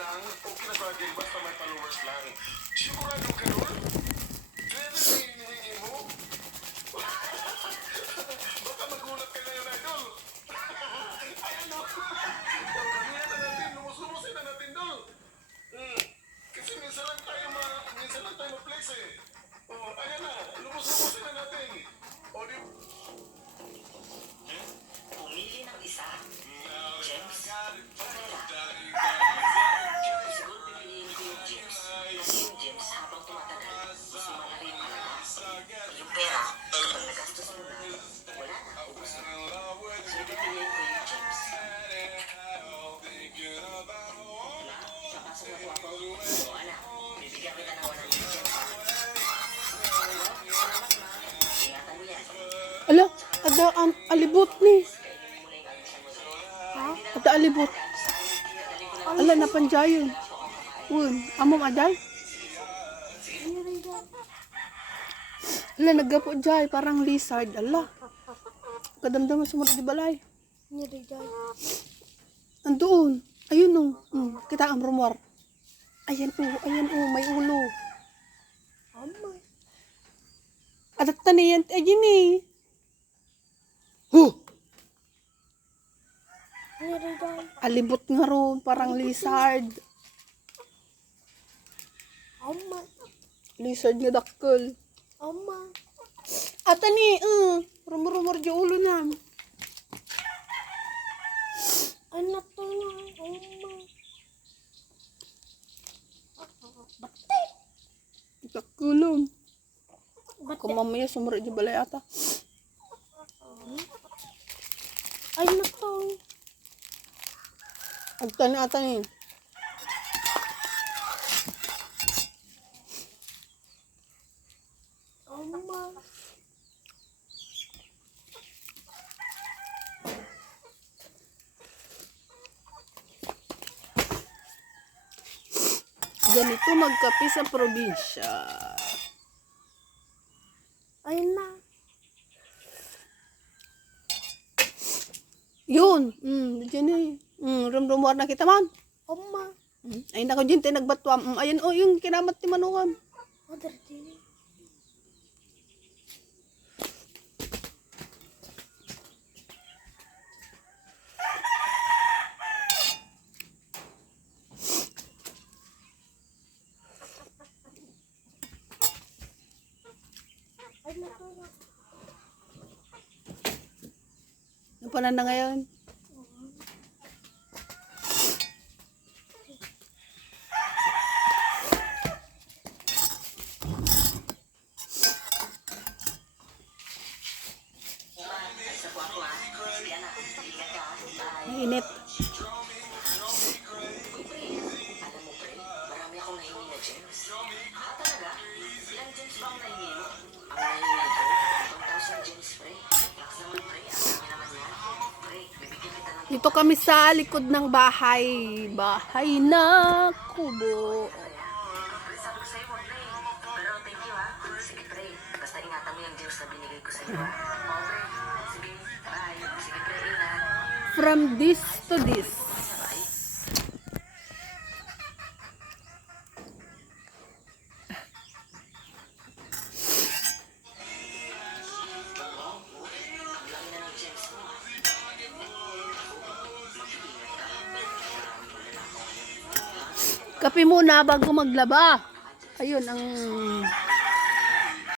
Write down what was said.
lang, okay na bagay, basta may followers lang. Sigurado ka nun? Pwede na hinihingi mo? Baka magulat ka ngayon, idol. Ayan o. Pagkakita na natin, lumus-lumusin na natin doon. Kasi minsan lang tayo ma-flex eh. Ayan na, lumus-lumusin na natin. O di... Pumili ng isa. James o pera. Siguro pipiliin ko yung James. Kasi yung James habang tumatagal, mas lumala rin talaga. Yung pera, kapag nagastos mo na, wala na, ubus na. So pipiliin ko yung James. Wala, papasok na po ako. O anak, bibigyan kita ng 100 James ha. Salamat ma. Ingatan mo yan. Ala, ada alibot ni. Ada alibot. Ala, napanjayon. Amom aday. Ala, naggapo jay, parang lizard. Ala. Kadamdaman sumunod di balay. Andoon. Ayun o. Kita ang rumor. Ayan o, may ulo. Adat taniyan, ayun eh. Huh! Alibot nga ron, parang lizard. Lizard nga dakkel. Ata ni, rumor-rumor di ulo na. Anak to nga, Dakkelom. Kung mamaya sumurot di balay ata. anak to. Agtan ata ni. Ganito magkape sa probinsya. Ayun na. Yun. Diyan eh. Rumrumor na kita man. Oma. Ay nako dyan tayo nagbatwam. Ayan o, yung kinamat ni Manukam. Mother din. Ano pa na ngayon? Isa po ako ha. Sige anak, ingat ka ha. Bye. Init. Uy, pre. Alam mo, pre, marami akong nahingi na James. Talaga? Ilang James ba ang nahingi mo? Ang nahingi ko, 1,000 James, pre. Relax naman, pre. Ang dami naman yan. Pre, bibigyan kita ng... Dito kami sa likod ng bahay. Bahay na kubo. Pre, sabi ko sa'yo, wag na eh. Pero thank you ha. Sige, pre. Basta ingatan mo yung James na binigay ko sa'yo ha. Oo, pre. Sige, bye. Sige, pre, ingat. From this to this. Kape muna bago maglaba. Ayun ang